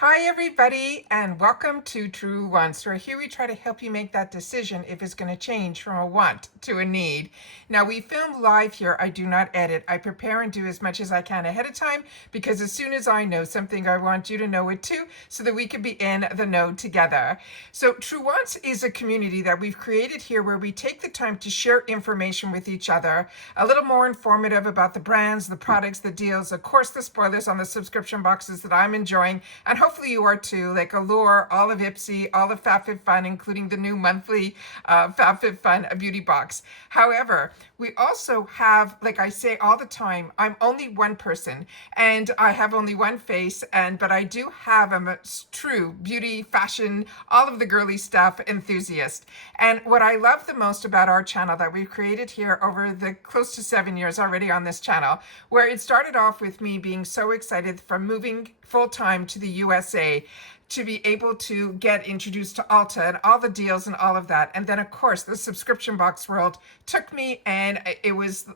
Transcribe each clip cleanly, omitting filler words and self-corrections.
Hi everybody, and welcome to True Wants, where here we try to help you make that decision if it's going to change from a want to a need. Now, we film live here. I do not edit. I prepare and do as much as I can ahead of time, because as soon as I know something, I want you to know it too, so that we can be in the know together. So True Wants is a community that we've created here where we take the time to share information with each other, a little more informative about the brands, the products, the deals, of course, the spoilers on the subscription boxes that I'm enjoying, and hopefully you are too, like Allure, all of IPSY, all of FabFitFun, including the new monthly FabFitFun beauty box. However, we also have, like I say all the time, I'm only one person and I have only one face, but I do have a true beauty, fashion, all of the girly stuff enthusiast. And what I love the most about our channel that we've created here over the close to 7 years already on this channel, where it started off with me being so excited from moving full-time to the USA to be able to get introduced to Ulta and all the deals and all of that. And then of course the subscription box world took me, and it was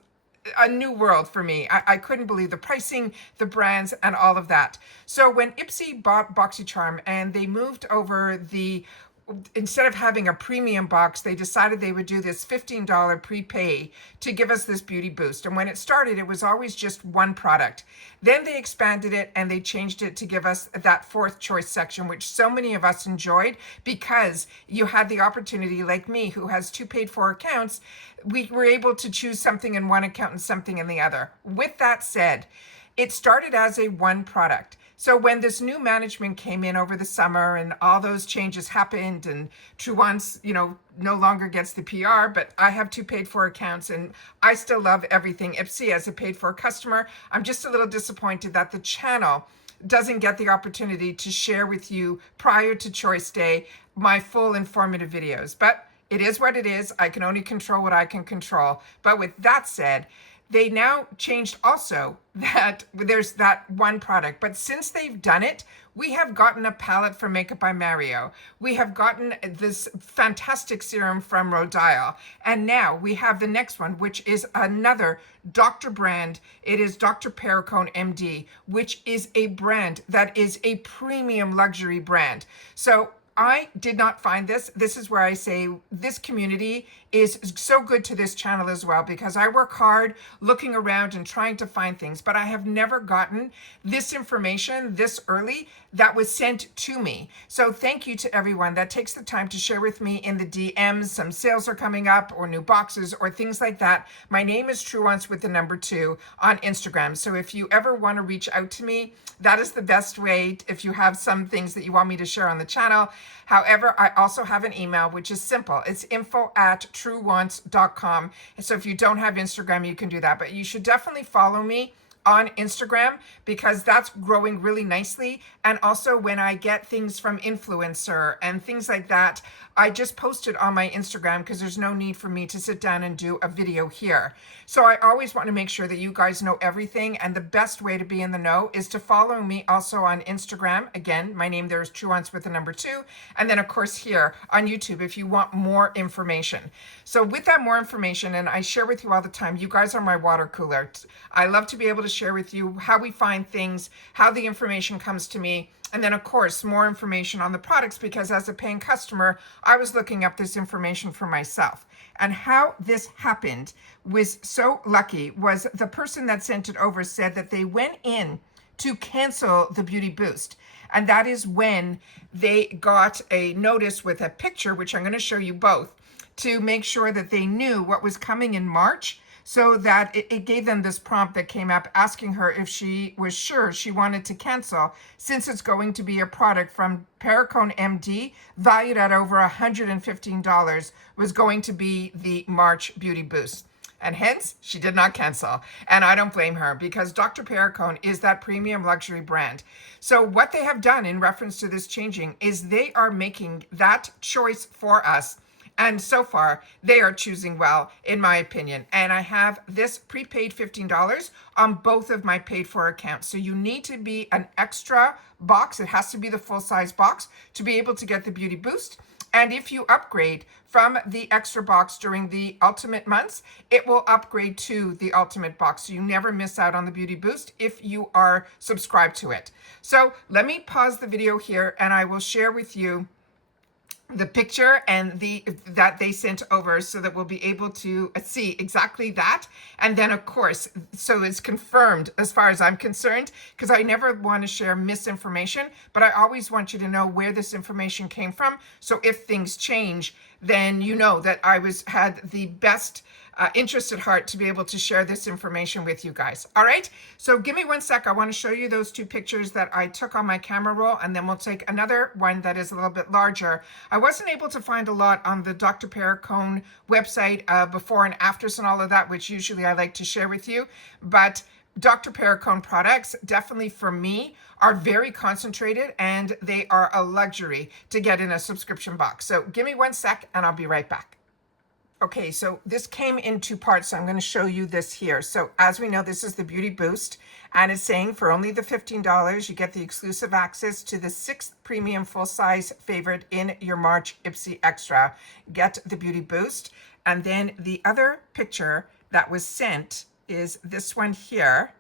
a new world for me. I couldn't believe the pricing, the brands, and all of that. So when IPSY bought BoxyCharm and they moved over instead of having a premium box, they decided they would do this $15 prepay to give us this beauty boost. And when it started, it was always just one product. Then they expanded it and they changed it to give us that fourth choice section, which so many of us enjoyed, because you had the opportunity, like me, who has two paid for accounts, we were able to choose something in one account and something in the other. With that said, it started as a one product. So when this new management came in over the summer and all those changes happened, and TrueWants, no longer gets the PR, but I have two paid for accounts and I still love everything IPSY as a paid for customer. I'm just a little disappointed that the channel doesn't get the opportunity to share with you prior to Choice Day my full informative videos. But it is what it is. I can only control what I can control. But with that said, they now changed also that there's that one product. But since they've done it, we have gotten a palette from Makeup by Mario. We have gotten this fantastic serum from Rodial. And now we have the next one, which is another doctor brand. It is Dr. Perricone MD, which is a brand that is a premium luxury brand. So I did not find this. This is where I say this community is so good to this channel as well, because I work hard looking around and trying to find things, but I have never gotten this information this early that was sent to me. So thank you to everyone that takes the time to share with me in the DMs. Some sales are coming up, or new boxes, or things like that. My name is TrueWants with the number 2 on Instagram. So if you ever want to reach out to me, that is the best way if you have some things that you want me to share on the channel. However, I also have an email, which is simple. It's info@truewants.com. So if you don't have Instagram, you can do that. But you should definitely follow me on Instagram, because that's growing really nicely. And also when I get things from influencer and things like that, I just post it on my Instagram, because there's no need for me to sit down and do a video here. So I always want to make sure that you guys know everything, and the best way to be in the know is to follow me also on Instagram. Again, my name there is TrueWants with the number 2, and then of course here on YouTube if you want more information. So with that more information, and I share with you all the time, you guys are my water cooler. I love to be able to share with you how we find things, how the information comes to me, and then of course more information on the products, because as a paying customer, I was looking up this information for myself. And how this happened was so lucky. Was the person that sent it over said that they went in to cancel the beauty boost, and that is when they got a notice with a picture, which I'm going to show you both, to make sure that they knew what was coming in March. So that it gave them this prompt that came up asking her if she was sure she wanted to cancel, since it's going to be a product from Perricone MD valued at over $115 was going to be the March beauty boost. And hence, she did not cancel. And I don't blame her, because Dr. Perricone is that premium luxury brand. So what they have done in reference to this changing is they are making that choice for us. And so far, they are choosing well, in my opinion. And I have this prepaid $15 on both of my paid for accounts. So you need to be an extra box. It has to be the full size box to be able to get the beauty boost. And if you upgrade from the extra box during the ultimate months, it will upgrade to the ultimate box. So you never miss out on the Beauty Boost if you are subscribed to it. So let me pause the video here and I will share with you the picture and that they sent over so that we'll be able to see exactly that. And then of course, so it's confirmed as far as I'm concerned, because I never want to share misinformation, but I always want you to know where this information came from. So if things change, then you know that I had the best interest at heart to be able to share this information with you guys. All right, so give me one sec. I want to show you those two pictures that I took on my camera roll, and then we'll take another one that is a little bit larger. I wasn't able to find a lot on the Dr. Perricone website, before and afters and all of that, which usually I like to share with you, but Dr. Perricone products, definitely for me, are very concentrated and they are a luxury to get in a subscription box. So give me one sec and I'll be right back. Okay, so this came in two parts, so I'm going to show you this here. So as we know, this is the Beauty Boost, and it's saying for only the $15, you get the exclusive access to the 6th premium full-size favorite in your March IPSY Extra. Get the Beauty Boost. And then the other picture that was sent is this one here.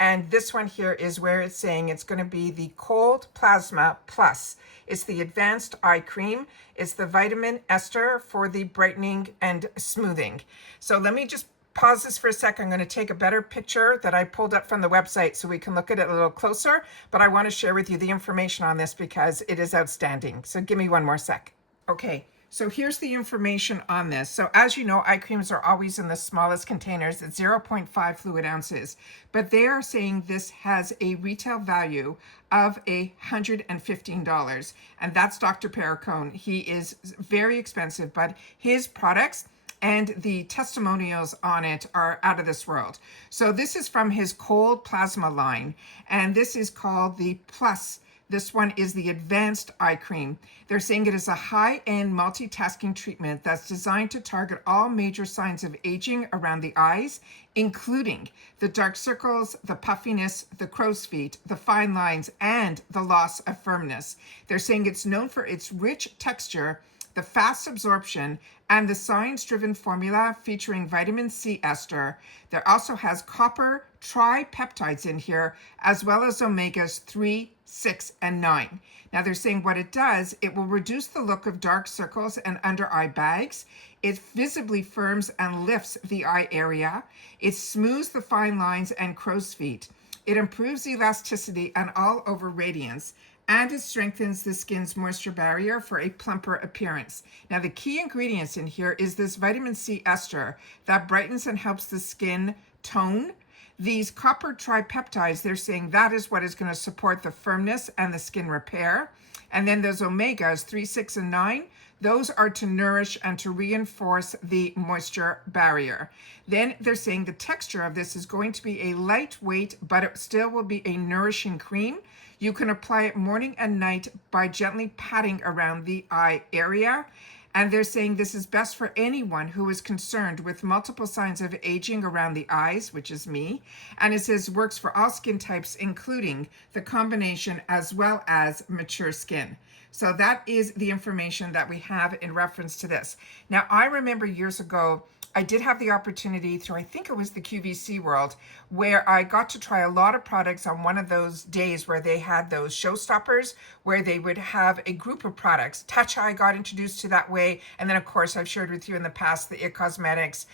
And this one here is where it's saying it's going to be the Cold Plasma Plus. It's the advanced eye cream. It's the vitamin ester for the brightening and smoothing. So let me just pause this for a second. I'm going to take a better picture that I pulled up from the website so we can look at it a little closer. But I want to share with you the information on this because it is outstanding. So give me one more sec. Okay. So here's the information on this. So as you know, eye creams are always in the smallest containers at 0.5 fluid ounces, but they are saying this has a retail value of $115. And that's Dr. Perricone. He is very expensive, but his products and the testimonials on it are out of this world. So this is from his Cold Plasma line, and this is called the Plus. This one is the advanced eye cream. They're saying it is a high-end multitasking treatment that's designed to target all major signs of aging around the eyes, including the dark circles, the puffiness, the crow's feet, the fine lines, and the loss of firmness. They're saying it's known for its rich texture, the fast absorption, and the science-driven formula featuring vitamin C ester. There also has copper tripeptides in here, as well as omegas 3, 6, and 9. Now they're saying what it does, it will reduce the look of dark circles and under eye bags. It visibly firms and lifts the eye area. It smooths the fine lines and crow's feet. It improves elasticity and all over radiance. And it strengthens the skin's moisture barrier for a plumper appearance. Now, the key ingredients in here is this vitamin C ester that brightens and helps the skin tone. These copper tripeptides, they're saying that is what is going to support the firmness and the skin repair. And then those omegas 3, 6, and 9, those are to nourish and to reinforce the moisture barrier. Then they're saying the texture of this is going to be a lightweight, but it still will be a nourishing cream. You can apply it morning and night by gently patting around the eye area. And they're saying this is best for anyone who is concerned with multiple signs of aging around the eyes, which is me. And it says works for all skin types, including the combination as well as mature skin. So that is the information that we have in reference to this. Now, I remember years ago, I did have the opportunity through, I think it was the QVC World, where I got to try a lot of products on one of those days where they had those showstoppers, where they would have a group of products. Touch Eye got introduced to that way. And then, of course, I've shared with you in the past, the IT Cosmetics,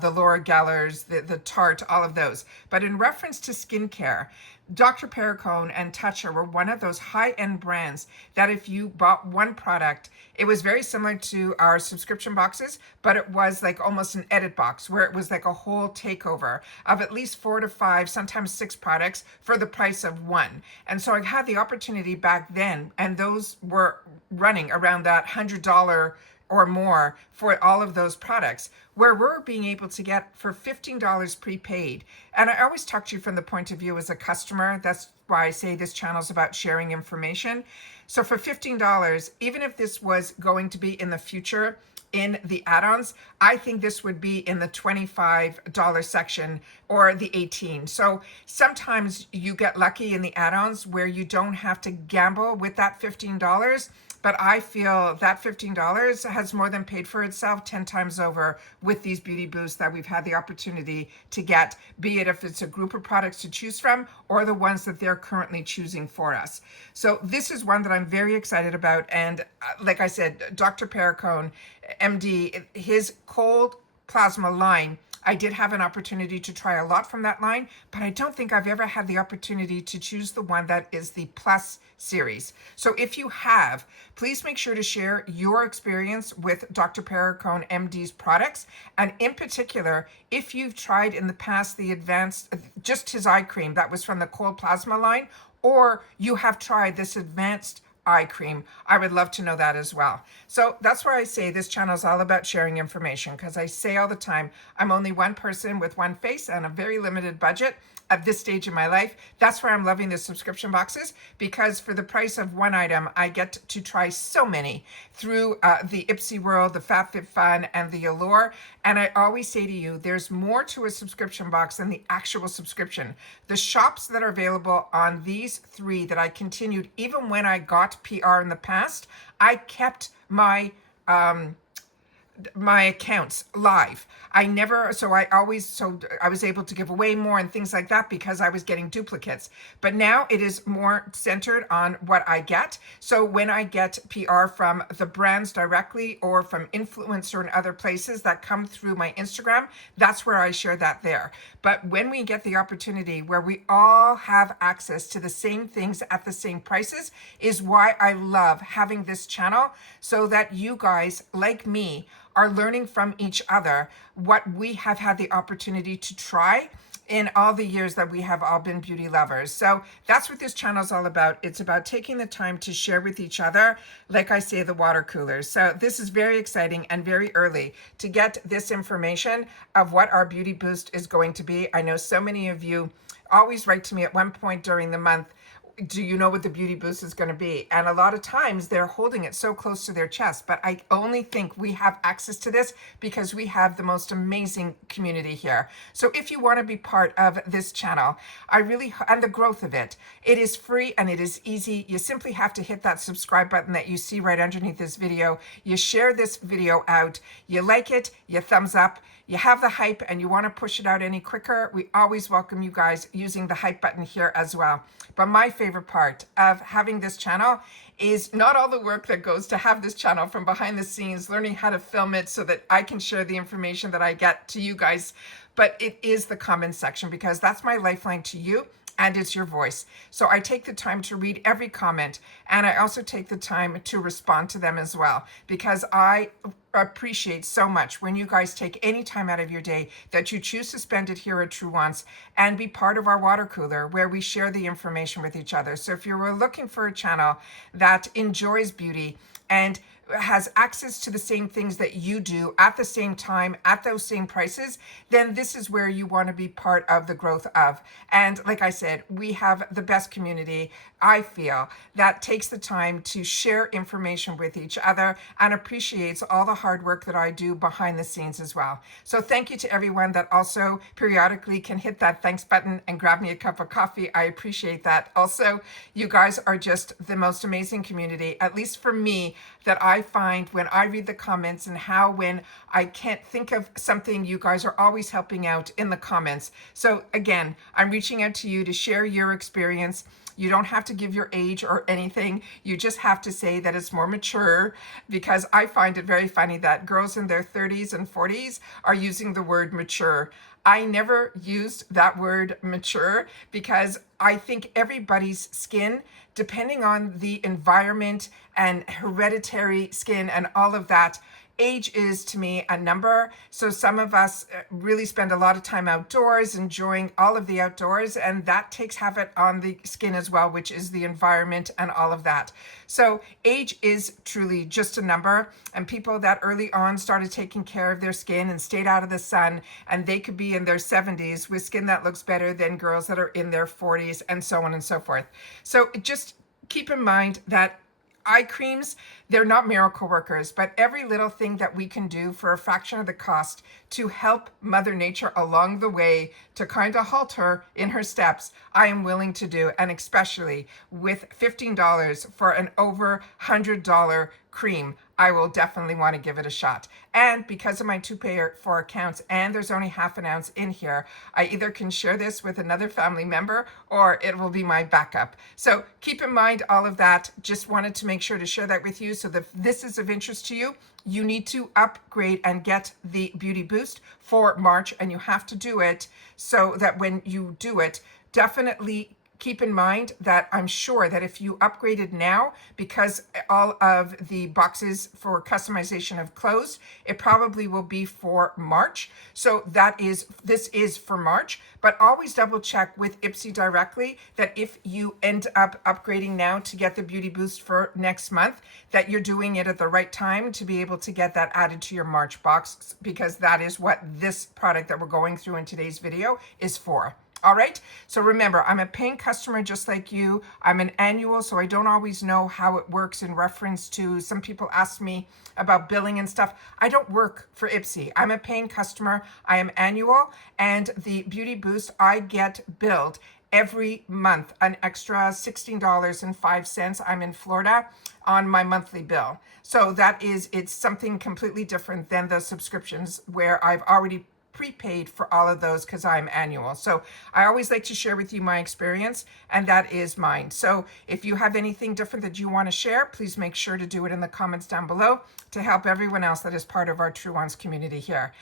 the Laura Gellers, the Tarte, all of those. But in reference to skincare, Dr. Perricone and Toucher were one of those high-end brands that if you bought one product, it was very similar to our subscription boxes, but it was like almost an edit box where it was like a whole takeover of at least 4 to 5, sometimes 6 products for the price of one. And so I had the opportunity back then, and those were running around that $100 or more for all of those products, where we're being able to get for $15 prepaid. And I always talk to you from the point of view as a customer. That's why I say this channel is about sharing information. So for $15, even if this was going to be in the future in the add-ons, I think this would be in the $25 section or the 18. So sometimes you get lucky in the add-ons where you don't have to gamble with that $15. But I feel that $15 has more than paid for itself 10 times over with these beauty boosts that we've had the opportunity to get, be it if it's a group of products to choose from or the ones that they're currently choosing for us. So this is one that I'm very excited about. And like I said, Dr. Perricone MD, his cold plasma line, I did have an opportunity to try a lot from that line, but I don't think I've ever had the opportunity to choose the one that is the Plus series. So if you have, please make sure to share your experience with Dr. Perricone MD's products. And in particular, if you've tried in the past the advanced, just his eye cream that was from the cold plasma line, or you have tried this advanced eye cream, I would love to know that as well. So that's where I say this channel is all about sharing information, because I say all the time, I'm only one person with one face and a very limited budget at this stage in my life. That's where I'm loving the subscription boxes, because for the price of one item, I get to try so many through the IPSY World, the FabFitFun, and the Allure. And I always say to you, there's more to a subscription box than the actual subscription. The shops that are available on these three that I continued, even when I got PR in the past, I kept my accounts live. I was able to give away more and things like that because I was getting duplicates. But now it is more centered on what I get. So when I get PR from the brands directly or from influencer and other places that come through my Instagram, that's where I share that there. But when we get the opportunity where we all have access to the same things at the same prices is why I love having this channel, so that you guys, like me, are learning from each other what we have had the opportunity to try in all the years that we have all been beauty lovers. So that's what this channel is all about. It's about taking the time to share with each other, like I say, the water coolers. So this is very exciting and very early to get this information of what our beauty boost is going to be. I know so many of you always write to me at one point during the month, do you know what the beauty boost is going to be? And a lot of times they're holding it so close to their chest, but I only think we have access to this because we have the most amazing community here. So if you want to be part of this channel, and the growth of it, it is free and it is easy. You simply have to hit that subscribe button that you see right underneath this video. You share this video out, you like it, you thumbs up, you have the hype and you want to push it out any quicker, we always welcome you guys using the hype button here as well. But my favorite part of having this channel is not all the work that goes to have this channel from behind the scenes, learning how to film it so that I can share the information that I get to you guys, but it is the comment section, because that's my lifeline to you. And it's your voice. So I take the time to read every comment, and I also take the time to respond to them as well, because I appreciate so much when you guys take any time out of your day that you choose to spend it here at TrueWants and be part of our water cooler where we share the information with each other. So if you're looking for a channel that enjoys beauty and has access to the same things that you do at the same time, at those same prices, then this is where you want to be part of the growth of. And like I said, we have the best community, I feel, that takes the time to share information with each other and appreciates all the hard work that I do behind the scenes as well. So thank you to everyone that also periodically can hit that thanks button and grab me a cup of coffee. I appreciate that. Also, you guys are just the most amazing community, at least for me, that I find when I read the comments, and how when I can't think of something, you guys are always helping out in the comments. So again, I'm reaching out to you to share your experience. You don't have to give your age or anything. You just have to say that it's more mature, because I find it very funny that girls in their 30s and 40s are using the word mature. I never used that word mature, because I think everybody's skin, depending on the environment and hereditary skin and all of that, age is to me a number. So some of us really spend a lot of time outdoors, enjoying all of the outdoors, and that takes havoc on the skin as well, which is the environment and all of that. So age is truly just a number, and people that early on started taking care of their skin and stayed out of the sun, and they could be in their 70s with skin that looks better than girls that are in their 40s, and so on and so forth. So just keep in mind that eye creams, they're not miracle workers, but every little thing that we can do for a fraction of the cost to help Mother Nature along the way, to kind of halt her in her steps, I am willing to do. And especially with $15 for an over $100 cream, I will definitely want to give it a shot. And because of my 2-pay-for accounts, and there's only half an ounce in here, I either can share this with another family member or it will be my backup. So keep in mind all of that. Just wanted to make sure to share that with you. So that if this is of interest to you, you need to upgrade and get the Beauty Boost for March, and you have to do it so that when you do it, definitely keep in mind that I'm sure that if you upgraded now, because all of the boxes for customization have closed, it probably will be for March. So this is for March, but always double check with IPSY directly that if you end up upgrading now to get the Beauty Boost for next month, that you're doing it at the right time to be able to get that added to your March box, because that is what this product that we're going through in today's video is for. All right, so remember, I'm a paying customer just like you. I'm an annual, so I don't always know how it works in reference to, some people ask me about billing and stuff. I don't work for IPSY. I'm a paying customer. I am annual, and the Beauty Boost, I get billed every month an extra $16.05. I'm in Florida on my monthly bill. So it's something completely different than the subscriptions where I've already prepaid for all of those because I'm annual. So I always like to share with you my experience, and that is mine. So if you have anything different that you want to share, please make sure to do it in the comments down below to help everyone else that is part of our TrueWants community here.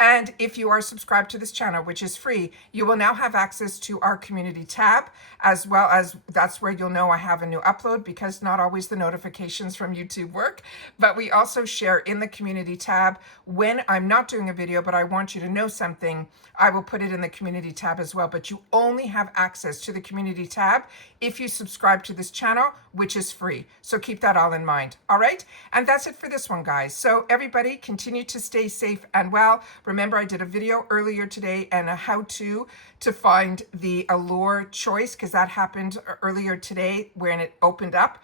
And if you are subscribed to this channel, which is free, you will now have access to our community tab, as well as that's where you'll know I have a new upload, because not always the notifications from YouTube work. But we also share in the community tab when I'm not doing a video, but I want you to know something, I will put it in the community tab as well. But you only have access to the community tab if you subscribe to this channel, which is free. So keep that all in mind. All right. And that's it for this one, guys. So everybody continue to stay safe and well. Remember, I did a video earlier today and a how-to find the Allure choice, because that happened earlier today when it opened up.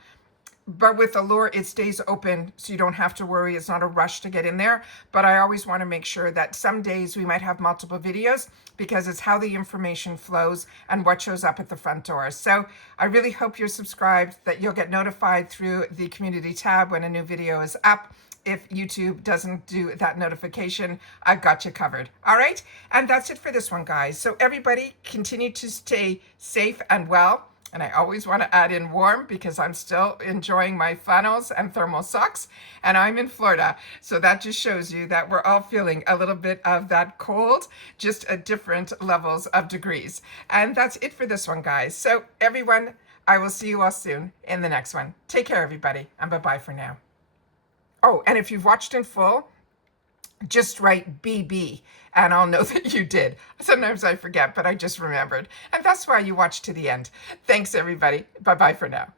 But with Allure, it stays open, so you don't have to worry. It's not a rush to get in there. But I always want to make sure that some days we might have multiple videos, because it's how the information flows and what shows up at the front door. So I really hope you're subscribed, that you'll get notified through the community tab when a new video is up. If YouTube doesn't do that notification, I've got you covered. All right. And that's it for this one, guys. So everybody continue to stay safe and well. And I always want to add in warm, because I'm still enjoying my flannels and thermal socks, and I'm in Florida. So that just shows you that we're all feeling a little bit of that cold, just at different levels of degrees. And that's it for this one, guys. So everyone, I will see you all soon in the next one. Take care, everybody, and bye-bye for now. Oh, and if you've watched in full, just write BB and I'll know that you did. Sometimes I forget, but I just remembered. And that's why you watch to the end. Thanks, everybody. Bye-bye for now.